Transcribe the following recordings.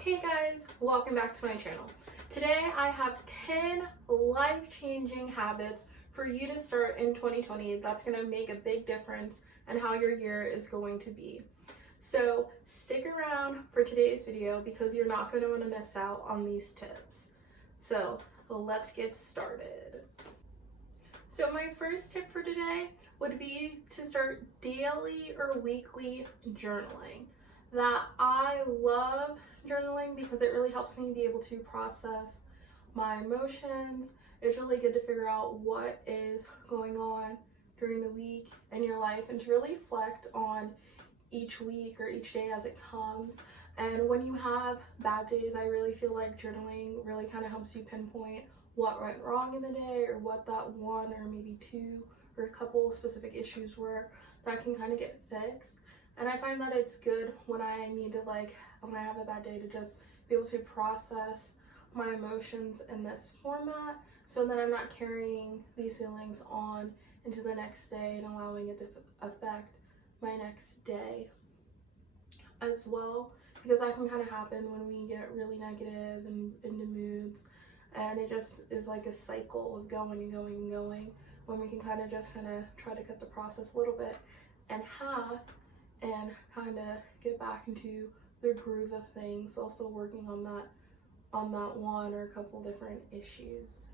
Hey guys, welcome back to my channel. Today I have 10 life-changing habits for you to start in 2020 that's going to make a big difference in how your year is going to be. So stick around for today's video because you're not going to want to miss out on these tips. So let's get started. So my first tip for today would be to start daily or weekly journaling. That I love journaling because it really helps me be able to process my emotions. It's really good to figure out what is going on during the week in your life and to really reflect on each week or each day as it comes. And when you have bad days, I really feel like journaling really kind of helps you pinpoint what went wrong in the day or what that one or maybe two or a couple specific issues were that can kind of get fixed. And I find that it's good when I need to when I have a bad day to just be able to process my emotions in this format so that I'm not carrying these feelings on into the next day and allowing it to affect my next day as well, because that can kind of happen when we get really negative and into moods, and it just is like a cycle of going and going and going when we can kind of try to cut the process a little bit in half and kind of get back into the groove of things while still working on that one or a couple different issues.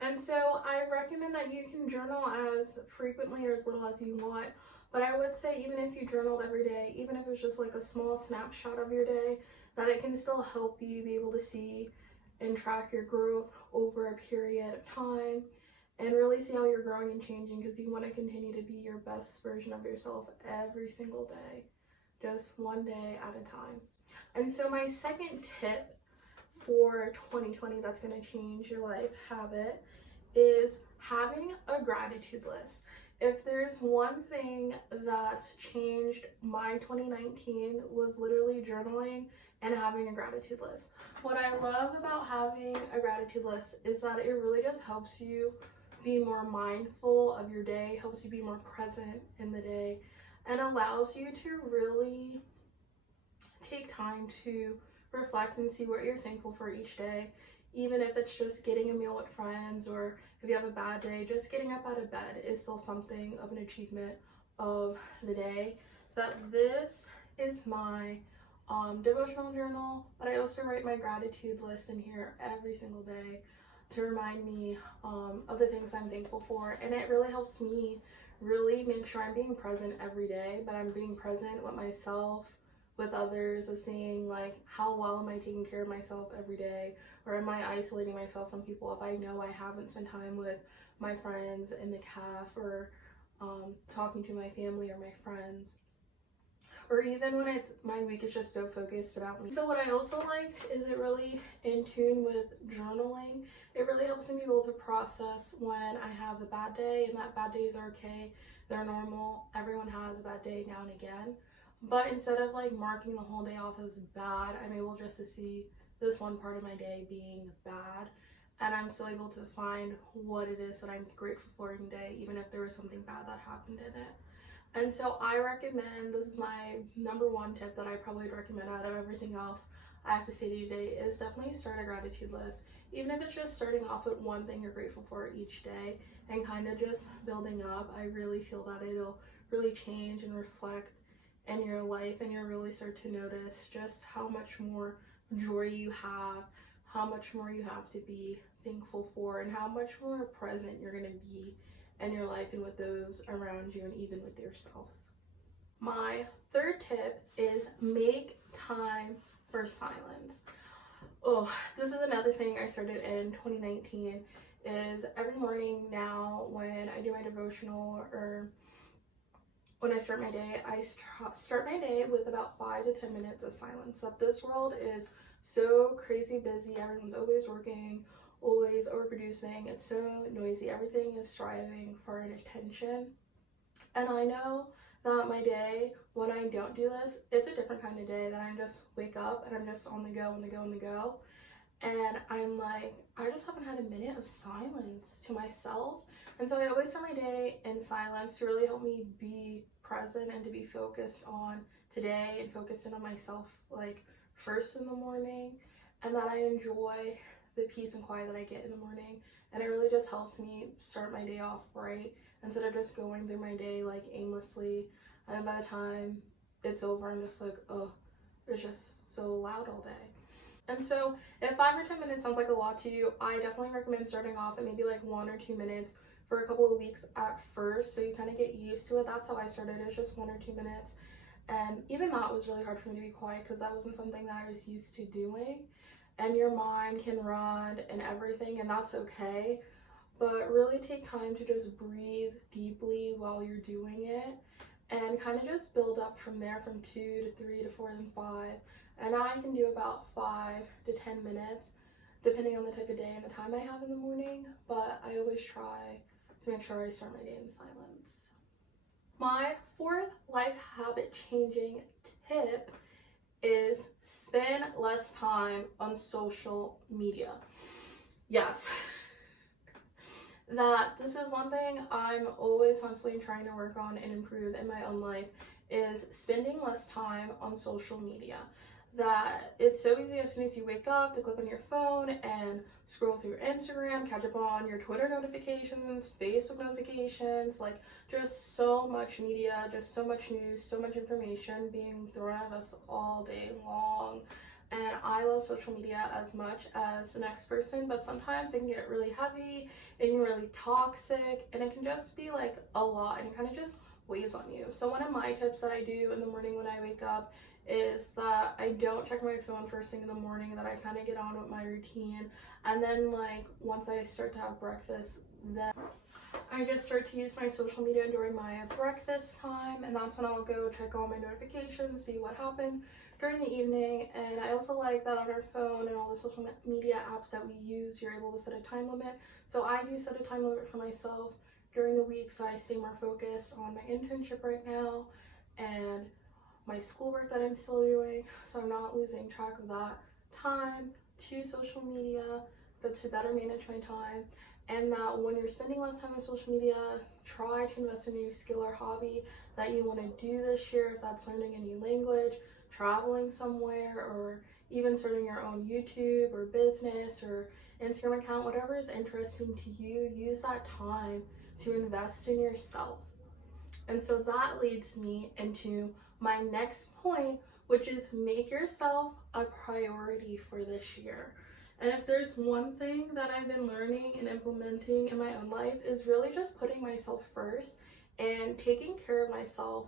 And so I recommend that you can journal as frequently or as little as you want, but I would say even if you journaled every day, even if it was just like a small snapshot of your day, that it can still help you be able to see and track your growth over a period of time and really see how you're growing and changing, because you want to continue to be your best version of yourself every single day, just one day at a time. And so my second tip for 2020 that's going to change your life habit is having a gratitude list. If there's one thing that's changed my 2019 was literally journaling and having a gratitude list. What I love about having a gratitude list is that it really just helps you be more mindful of your day, helps you be more present in the day, and allows you to really take time to reflect and see what you're thankful for each day. Even if it's just getting a meal with friends, or if you have a bad day, just getting up out of bed is still something of an achievement of the day. That this is my devotional journal, but I also write my gratitude list in here every single day to remind me of the things I'm thankful for. And it really helps me really make sure I'm being present every day, but I'm being present with myself, with others, of seeing like how well am I taking care of myself every day, or am I isolating myself from people if I know I haven't spent time with my friends in the cafe, or talking to my family or my friends, or even when it's my week is just so focused about me. So what I also like is it really in tune with journaling. It really helps me be able to process when I have a bad day, and that bad days are okay, they're normal, everyone has a bad day now and again. But instead of like marking the whole day off as bad, I'm able just to see this one part of my day being bad, and I'm still able to find what it is that I'm grateful for in the day, even if there was something bad that happened in it. And so I recommend, this is my number one tip that I probably would recommend out of everything else I have to say to you today, is definitely start a gratitude list. Even if it's just starting off with one thing you're grateful for each day and kind of just building up, I really feel that it'll really change and reflect in your life, and you'll really start to notice just how much more joy you have, how much more you have to be thankful for, and how much more present you're going to be in your life and with those around you and even with yourself. My third tip is make time for silence. Oh, this is another thing I started in 2019, is every morning now when I do my devotional or when I start my day, I start my day with about 5 to 10 minutes of silence. That this world is so crazy busy, everyone's always working, always overproducing, it's so noisy, everything is striving for an attention. And I know that my day, when I don't do this, it's a different kind of day, that I just wake up and I'm just on the go, on the go, on the go. And I'm like, I just haven't had a minute of silence to myself. And so I always start my day in silence to really help me be present and to be focused on today and focused in on myself, like first in the morning, and that I enjoy the peace and quiet that I get in the morning. And it really just helps me start my day off right instead of just going through my day like aimlessly. And by the time it's over, I'm just like, oh, it's just so loud all day. And so if 5 or 10 minutes sounds like a lot to you, I definitely recommend starting off at maybe like 1 or 2 minutes for a couple of weeks at first, so you kind of get used to it. That's how I started. It was just 1 or 2 minutes. And even that was really hard for me to be quiet because that wasn't something that I was used to doing. And your mind can run and everything, and that's okay. But really take time to just breathe deeply while you're doing it and kind of just build up from there, from 2 to 3 to 4 and 5. And now I can do about 5 to 10 minutes depending on the type of day and the time I have in the morning, but I always try to make sure I start my day in silence. My fourth life habit changing tip is spend less time on social media. Yes. That this is one thing I'm always constantly trying to work on and improve in my own life, is spending less time on social media. That it's so easy as soon as you wake up to click on your phone and scroll through Instagram, catch up on your Twitter notifications, Facebook notifications, like just so much media, just so much news, so much information being thrown at us all day long. And I love social media as much as the next person, but sometimes it can get really heavy, it can really toxic, and it can just be like a lot and kind of just weighs on you. So one of my tips that I do in the morning when I wake up is that I don't check my phone first thing in the morning, that I kind of get on with my routine, and then like once I start to have breakfast, then I just start to use my social media during my breakfast time, and that's when I'll go check all my notifications, see what happened during the evening. And I also like that on our phone and all the social media apps that we use, you're able to set a time limit. So I do set a time limit for myself during the week so I stay more focused on my internship right now and my schoolwork that I'm still doing, so I'm not losing track of that time to social media, but to better manage my time. And that when you're spending less time on social media, try to invest in a new skill or hobby that you want to do this year. If that's learning a new language, traveling somewhere, or even starting your own YouTube or business or Instagram account, whatever is interesting to you, use that time to invest in yourself. And so that leads me into my next point, which is make yourself a priority for this year. And if there's one thing that I've been learning and implementing in my own life, is really just putting myself first and taking care of myself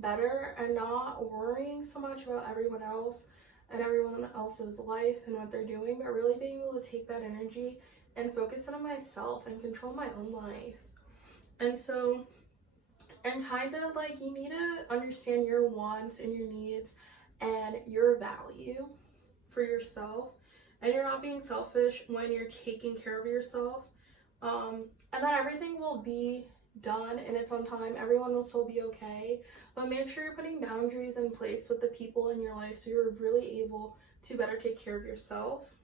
better and not worrying so much about everyone else and everyone else's life and what they're doing, but really being able to take that energy and focus it on myself and control my own life. And so, and kind of like you need to understand your wants and your needs and your value for yourself, and you're not being selfish when you're taking care of yourself, and that everything will be done in its own time. Everyone will still be okay, but make sure you're putting boundaries in place with the people in your life so you're really able to better take care of yourself.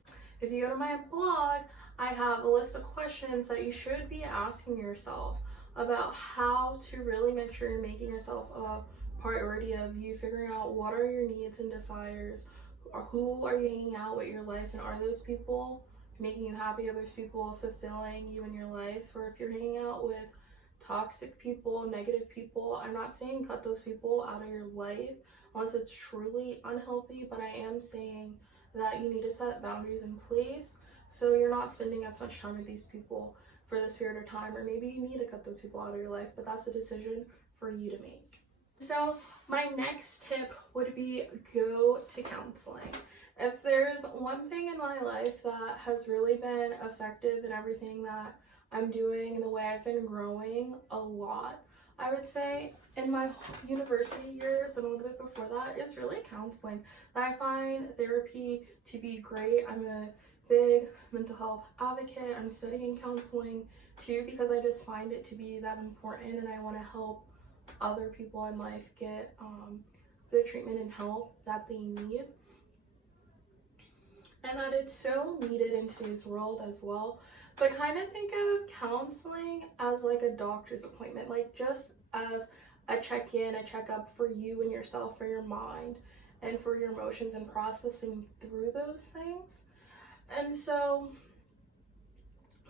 If you go to my blog, I have a list of questions that you should be asking yourself about how to really make sure you're making yourself a priority, of you figuring out what are your needs and desires, or who are you hanging out with your life, and are those people making you happy? Are those people fulfilling you in your life? Or if you're hanging out with toxic people, negative people, I'm not saying cut those people out of your life unless it's truly unhealthy, but I am saying that you need to set boundaries in place so you're not spending as much time with these people for this period of time, or maybe you need to cut those people out of your life, but that's a decision for you to make. So my next tip would be go to counseling. If there's one thing in my life that has really been effective in everything that I'm doing and the way I've been growing a lot, I would say in my university years and a little bit before that, is really counseling. That I find therapy to be great. I'm a big mental health advocate. I'm studying counseling too because I just find it to be that important, and I want to help other people in life get the treatment and help that they need, and that it's so needed in today's world as well. But kind of think of counseling as like a doctor's appointment, like just as a check-in, a checkup for you and yourself, for your mind and for your emotions and processing through those things. And so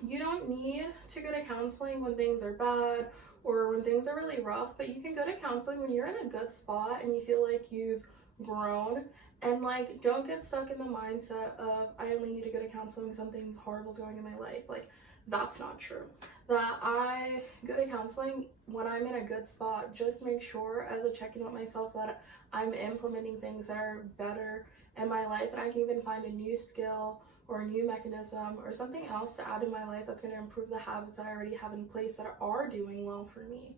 you don't need to go to counseling when things are bad or when things are really rough, but you can go to counseling when you're in a good spot and you feel like you've grown. And like, don't get stuck in the mindset of, I only need to go to counseling when something horrible is going in my life. Like, that's not true. That I go to counseling when I'm in a good spot, just make sure as a check-in with myself that I'm implementing things that are better in my life, and I can even find a new skill or a new mechanism or something else to add in my life that's going to improve the habits that I already have in place that are doing well for me.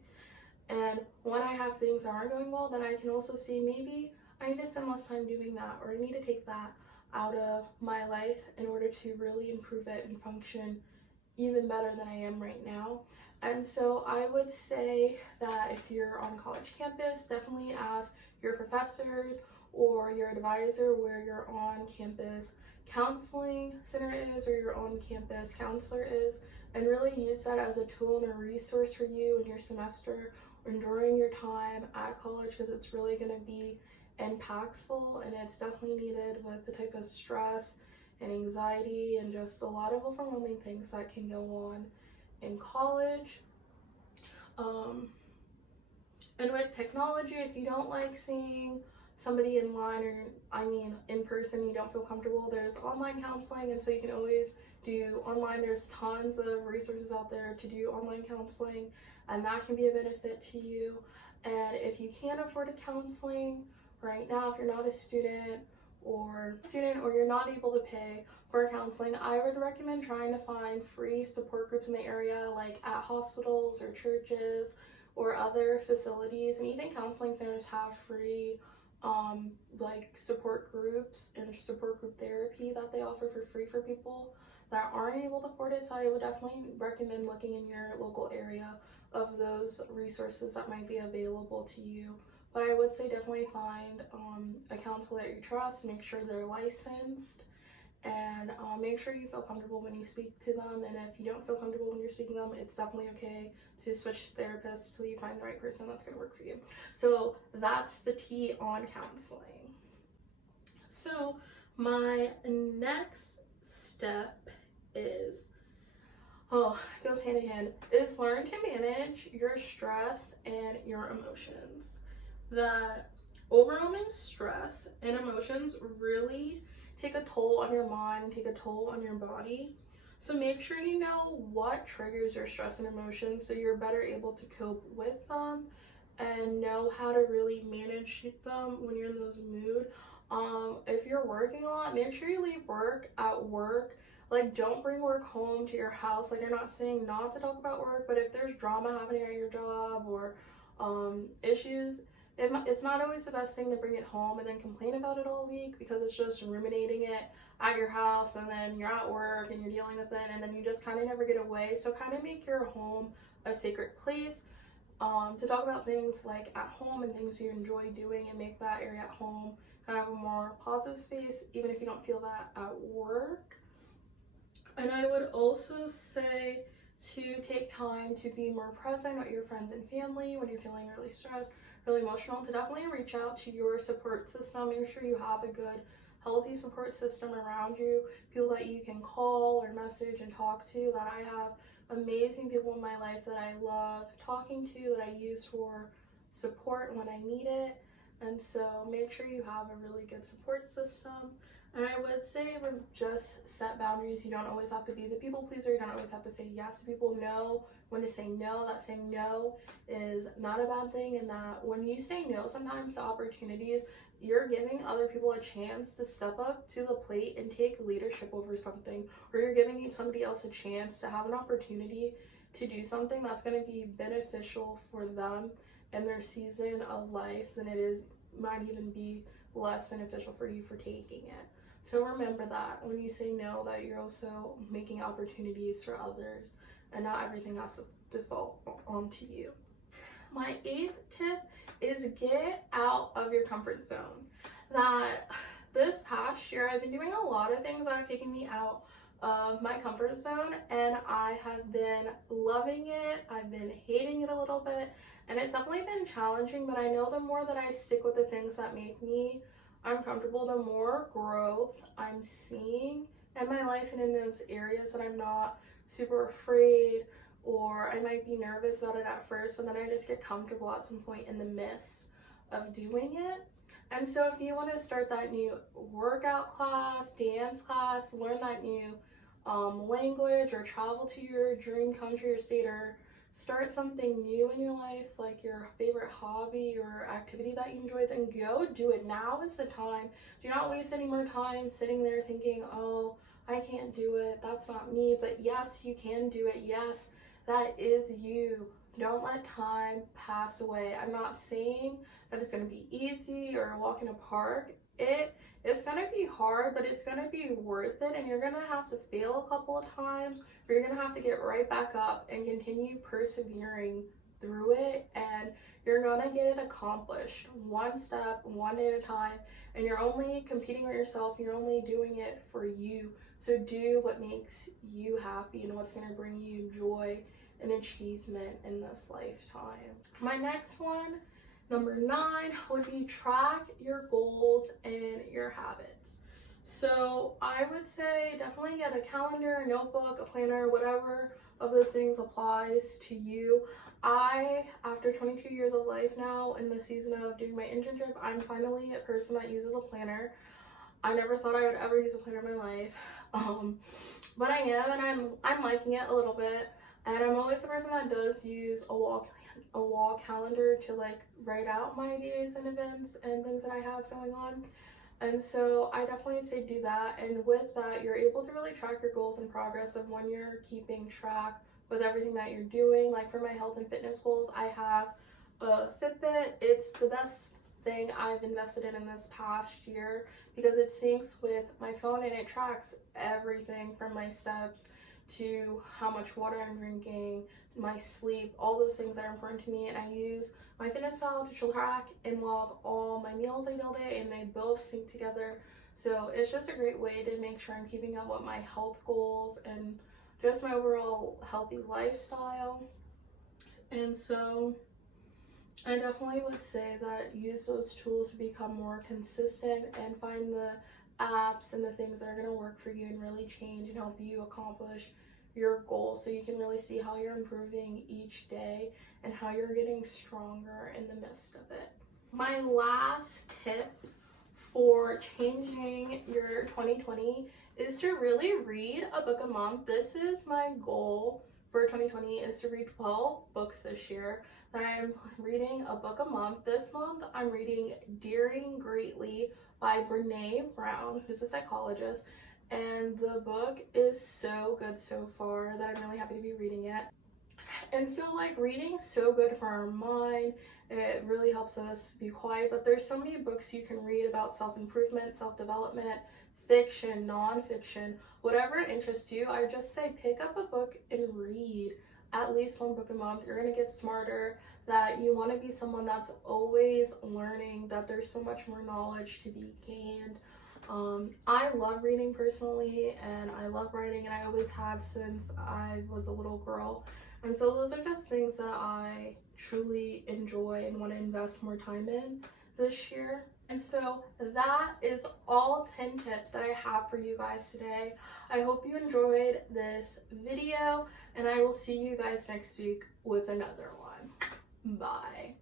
And when I have things that aren't going well, then I can also see maybe I need to spend less time doing that, or I need to take that out of my life in order to really improve it and function even better than I am right now. And so I would say that if you're on college campus, definitely ask your professors or your advisor where your on-campus counseling center is or your on-campus counselor is, and really use that as a tool and a resource for you in your semester or during your time at college, because it's really going to be impactful and it's definitely needed with the type of stress and anxiety and just a lot of overwhelming things that can go on in college. And with technology, if you don't like seeing somebody in line, or in person, you don't feel comfortable, there's online counseling, and so you can always do online. There's tons of resources out there to do online counseling, and that can be a benefit to you. And if you can't afford a counseling right now, if you're not a student or you're not able to pay for counseling, I would recommend trying to find free support groups in the area, like at hospitals or churches or other facilities. And even counseling centers have free like support groups and support group therapy that they offer for free for people that aren't able to afford it. So I would definitely recommend looking in your local area of those resources that might be available to you. But I would say definitely find a counselor that you trust, make sure they're licensed, and make sure you feel comfortable when you speak to them. And if you don't feel comfortable when you're speaking to them, it's definitely okay to switch therapists till you find the right person that's going to work for you. So that's the tea on counseling. So my next step is, it goes hand in hand, is learn to manage your stress and your emotions. That overwhelming stress and emotions really take a toll on your mind and take a toll on your body. So make sure you know what triggers your stress and emotions so you're better able to cope with them and know how to really manage them when you're in those moods. If you're working a lot, make sure you leave work at work. Like, don't bring work home to your house. Like, I'm not saying not to talk about work, but if there's drama happening at your job or issues, it's not always the best thing to bring it home and then complain about it all week, because it's just ruminating it at your house, and then you're at work and you're dealing with it, and then you just kind of never get away. So kind of make your home a sacred place to talk about things like at home and things you enjoy doing, and make that area at home kind of a more positive space, even if you don't feel that at work. And I would also say to take time to be more present with your friends and family when you're feeling really stressed, really emotional, to definitely reach out to your support system. Make sure you have a good, healthy support system around you, people that you can call or message and talk to. That I have amazing people in my life that I love talking to, that I use for support when I need it. And so make sure you have a really good support system. And I would say just set boundaries. You don't always have to be the people pleaser. You don't always have to say yes to people. Know when to say no. That saying no is not a bad thing, and that when you say no sometimes to opportunities, you're giving other people a chance to step up to the plate and take leadership over something, or you're giving somebody else a chance to have an opportunity to do something that's going to be beneficial for them and their season of life than might even be less beneficial for you for taking it. So remember that when you say no, that you're also making opportunities for others, and not everything has to default onto you. My 8th tip is get out of your comfort zone. That this past year I've been doing a lot of things that are taking me out of my comfort zone, and I have been loving it. I've been hating it a little bit, and it's definitely been challenging, but I know the more that I stick with the things that make me I'm comfortable, the more growth I'm seeing in my life and in those areas that I'm not super afraid, or I might be nervous about it at first, but then I just get comfortable at some point in the midst of doing it. And so if you want to start that new workout class, dance class, learn that new language, or travel to your dream country or state, or start something new in your life, like your favorite hobby or activity that you enjoy, then go do it. Now is the time. Do not waste any more time sitting there thinking, oh, I can't do it, that's not me. But yes, you can do it. Yes, that is you. Don't let time pass away. I'm not saying that it's going to be easy or a walk in a park. It's going to be hard, but it's going to be worth it, and you're going to have to fail a couple of times, but you're going to have to get right back up and continue persevering through it, and you're going to get it accomplished one step, one day at a time. And you're only competing with yourself, you're only doing it for you. So do what makes you happy and what's going to bring you joy and achievement in this lifetime. My next one, number 9, would be track your goals and your habits. So I would say definitely get a calendar, a notebook, a planner, whatever of those things applies to you. After 22 years of life now, in the season of doing my internship, I'm finally a person that uses a planner. I never thought I would ever use a planner in my life, but I am, and I'm liking it a little bit. And I'm always the person that does use a wall calendar to like write out my days and events and things that I have going on. And so I definitely say do that. And with that, you're able to really track your goals and progress of when you're keeping track with everything that you're doing. Like for my health and fitness goals, I have a Fitbit. It's the best thing I've invested in this past year because it syncs with my phone and it tracks everything from my steps to how much water I'm drinking, my sleep, all those things that are important to me. And I use my MyFitnessPal to track and log all my meals I eat all day, and they both sync together. So it's just a great way to make sure I'm keeping up with my health goals and just my overall healthy lifestyle. And so I definitely would say that use those tools to become more consistent and find the apps and the things that are going to work for you and really change and help you accomplish your goals, so you can really see how you're improving each day and how you're getting stronger in the midst of it. My last tip for changing your 2020 is to really read a book a month. This is my goal for 2020, is to read 12 books this year. That I am reading a book a month. This month I'm reading Daring Greatly by Brene Brown, who's a psychologist, and the book is so good so far that I'm really happy to be reading it. And so like reading's so good for our mind. It really helps us be quiet, but there's so many books you can read about self-improvement, self-development, fiction, non-fiction, whatever interests you. I just say pick up a book and read at least one book a month. You're going to get smarter, that you want to be someone that's always learning, that there's so much more knowledge to be gained. I love reading personally, and I love writing, and I always have since I was a little girl. And so those are just things that I truly enjoy and want to invest more time in this year. And so that is all 10 tips that I have for you guys today. I hope you enjoyed this video, and I will see you guys next week with another one. Bye.